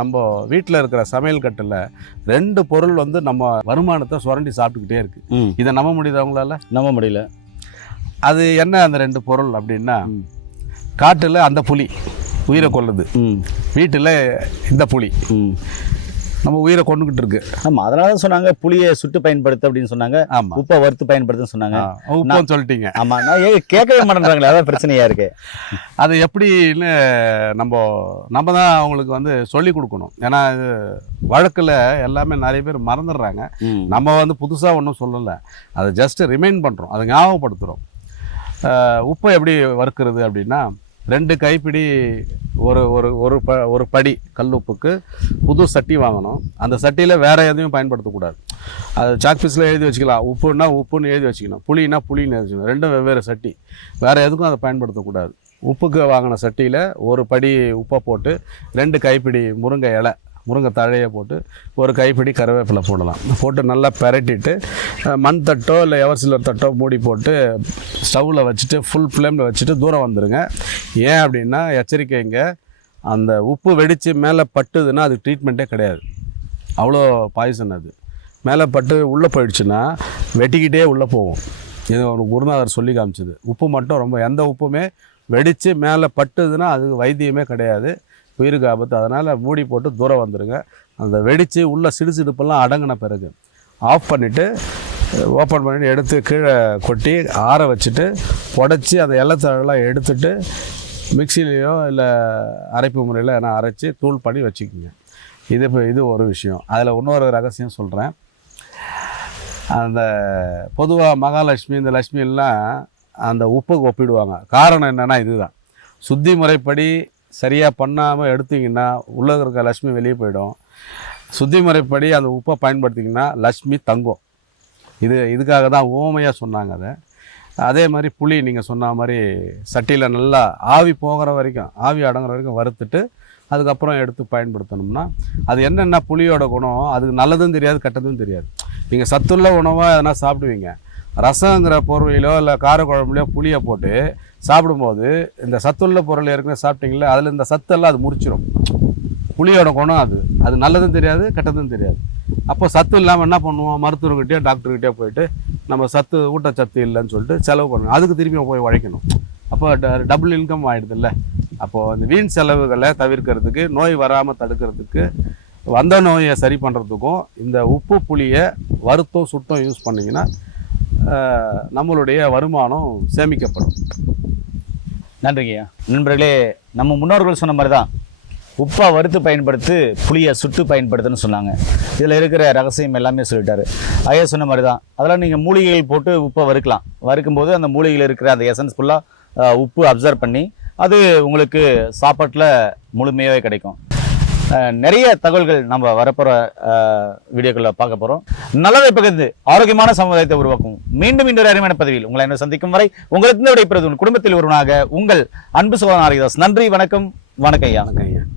நம்ம வீட்டில் இருக்கிற சமையல் கட்டில் ரெண்டு பொருள் வந்து நம்ம வருமானத்தை சுரண்டி சாப்பிட்டுக்கிட்டே இருக்கு. இதை நம்ப முடியுது அவங்களால நம்ப முடியல. அது என்ன அந்த ரெண்டு பொருள் அப்படின்னா. காட்டில் அந்த புலி உயிரை கொல்லுது. வீட்டில் இந்த புலி. நம்ம உயிரை கொண்டுகிட்டு இருக்கு. ஆமாம் அதனால தான் சொன்னாங்க புளியை சுட்டு பயன்படுத்து அப்படின்னு சொன்னாங்க. ஆமாம் உப்பை வறுத்து பயன்படுத்துன்னு சொன்னாங்க. உப்புன்னு சொல்லிட்டீங்க. ஆமா நான் ஏ கேட்கவே மாட்டேன்றாங்களே அதான் பிரச்சனையா இருக்கு. அது எப்படின்னு நம்ம நம்ம தான் அவங்களுக்கு வந்து சொல்லி கொடுக்கணும். ஏன்னா இது வழக்கில் எல்லாமே நிறைய பேர் மறந்துடுறாங்க. நம்ம வந்து புதுசாக ஒன்றும் சொல்லலை. அதை ஜஸ்ட் ரிமைண்ட் பண்ணுறோம் அதை ஞாபகப்படுத்துகிறோம் உப்பை எப்படி வறுக்கிறது அப்படின்னா ரெண்டு கைப்பிடி ஒரு ஒரு ஒரு ப ஒரு படி கல் உப்புக்கு புது சட்டி வாங்கணும். அந்த சட்டியில் வேறு எதையும் பயன்படுத்தக்கூடாது. அது சாக்பீஸில் எழுதி வச்சுக்கலாம். உப்புன்னா உப்புன்னு எழுதி வச்சுக்கணும். புளினா புளின்னு எழுதி வச்சுக்கணும். ரெண்டும் வெவ்வேறு சட்டி. வேறு எதுக்கும் அதை பயன்படுத்தக்கூடாது. உப்புக்கு வாங்கின சட்டியில் ஒரு படி உப்பை போட்டு ரெண்டு கைப்பிடி முருங்கை இலை முருங்கை தழையை போட்டு ஒரு கைப்பிடி கருவேப்பிலை போடலாம். போட்டு நல்லா பெரட்டிட்டு மண் தட்டோ இல்லை எவர் சில்வர் தட்டோ மூடி போட்டு ஸ்டவ்வில் வச்சுட்டு ஃபுல் ஃப்ளேமில் வச்சுட்டு தூரம் வந்துடுங்க ஏன் அப்படின்னா எச்சரிக்கைங்க அந்த உப்பு வெடித்து மேலே பட்டுதுன்னா அதுக்கு ட்ரீட்மெண்ட்டே கிடையாது. அவ்வளோ பாய்சன் அது. மேலே பட்டு உள்ளே போயிடுச்சுன்னா வெட்டிக்கிட்டே உள்ளே போகும். இது ஒரு குருநாதர் சொல்லி காமிச்சது. உப்பு மட்டும் ரொம்ப எந்த உப்புமே வெடித்து மேலே பட்டுதுன்னா அதுக்கு வைத்தியமே கிடையாது. உயிருக்கு ஆபத்து. அதனால் மூடி போட்டு தூரம் வந்துடுங்க அந்த வெடித்து உள்ள சிடுசிடுப்பெல்லாம் அடங்கின பிறகு ஆஃப் பண்ணிவிட்டு ஓப்பன் பண்ணிட்டு எடுத்து கீழே கொட்டி ஆற வச்சுட்டு புடச்சி அந்த இலத்தழெல்லாம் எடுத்துட்டு மிக்சிலேயோ இல்லை அரைப்பு முறையில் நான் அரைச்சி தூள் பண்ணி வச்சுக்கோங்க. இது இப்போ இது ஒரு விஷயம். அதில் இன்னொரு ரகசியம் சொல்கிறேன் அந்த பொதுவாக மகாலட்சுமி இந்த லட்சுமியெல்லாம் அந்த உப்புக்கு ஒப்பிடுவாங்க. காரணம் என்னென்னா இதுதான். சுத்தி முறைப்படி சரியாக பண்ணாமல் எடுத்தீங்கன்னா உள்ளே இருக்க லட்சுமி வெளியே போயிடும். சுத்தி முறைப்படி அந்த உப்பை பயன்படுத்திங்கன்னா லக்ஷ்மி தங்கும். இது இதுக்காக தான் ஓமையாக சொன்னாங்க அதை. அதே மாதிரி புளி நீங்கள் சொன்ன மாதிரி சட்டியில் நல்லா ஆவி போகிற வரைக்கும் ஆவி அடங்குற வரைக்கும் வறுத்துட்டு அதுக்கப்புறம் எடுத்து பயன்படுத்தணும்னா அது என்னென்ன புளியோட குணம் அதுக்கு நல்லதும் தெரியாது கெட்டதும் தெரியாது. நீங்கள் சத்துள்ள உணவாக எதனா சாப்பிடுவீங்க. ரசங்கிற பொருளையிலோ இல்லை கார குழம்புலையோ புளியை போட்டு சாப்பிடும்போது இந்த சத்துள்ள பொருள் ஏற்கனவே சாப்பிட்டீங்களே அதில் இந்த சத்தெல்லாம் அது முடிச்சிடும் புளியோட குணம் அது. அது நல்லதும் தெரியாது கெட்டதும் தெரியாது. அப்போ சத்து இல்லாமல் என்ன பண்ணுவோம்? மருத்துவர்கிட்டயோ டாக்டர்கிட்டயோ போயிட்டு நம்ம சத்து ஊட்டச்சத்து இல்லைன்னு சொல்லிட்டு செலவு பண்ணணும். அதுக்கு திரும்பி போய் உழைக்கணும். அப்போ டபுள் இன்கம் ஆகிடுதுல்ல அப்போது அந்த வீண் செலவுகளை தவிர்க்கிறதுக்கு நோய் வராமல் தடுக்கிறதுக்கு வந்த நோயை சரி பண்ணுறதுக்கும் இந்த உப்பு புளியை வருத்தம் சுத்தம் யூஸ் பண்ணிங்கன்னா நம்மளுடைய வருமானம் சேமிக்கப்படும். நன்றிங்கய்யா. நண்பர்களே நம்ம முன்னோர்கள் சொன்ன மாதிரி தான் உப்பை வறுத்து பயன்படுத்து புளியை சுட்டு பயன்படுத்துன்னு சொன்னாங்க. இதில் இருக்கிற ரகசியம் எல்லாமே சொல்லிட்டாரு. ஐயா சொன்ன மாதிரி தான் அதெல்லாம் நீங்கள் மூலிகைகள் போட்டு உப்பை வறுக்கலாம். வறுக்கும்போது அந்த மூலிகையில் இருக்கிற அந்த எசன்ஸ் ஃபுல்லாக உப்பு அப்சர்வ் பண்ணி அது உங்களுக்கு சாப்பாட்டில் முழுமையாகவே கிடைக்கும். நிறைய தகவல்கள் நம்ம வரப்போகிற வீடியோக்களில் பார்க்க போகிறோம் நல்லதை பகிர்ந்து ஆரோக்கியமான சமுதாயத்தை உருவாக்கும். மீண்டும் இன்னொரு அருமையான பதவியில் உங்களை என்ன சந்திக்கும் வரை உங்களுக்கு விடைபெறுவது உங்கள் குடும்பத்தில் ஒருவனாக உங்கள் அன்பு சோதன நன்றி வணக்கம் வணக்கம் ஐயா. வணக்கம் ஐயா.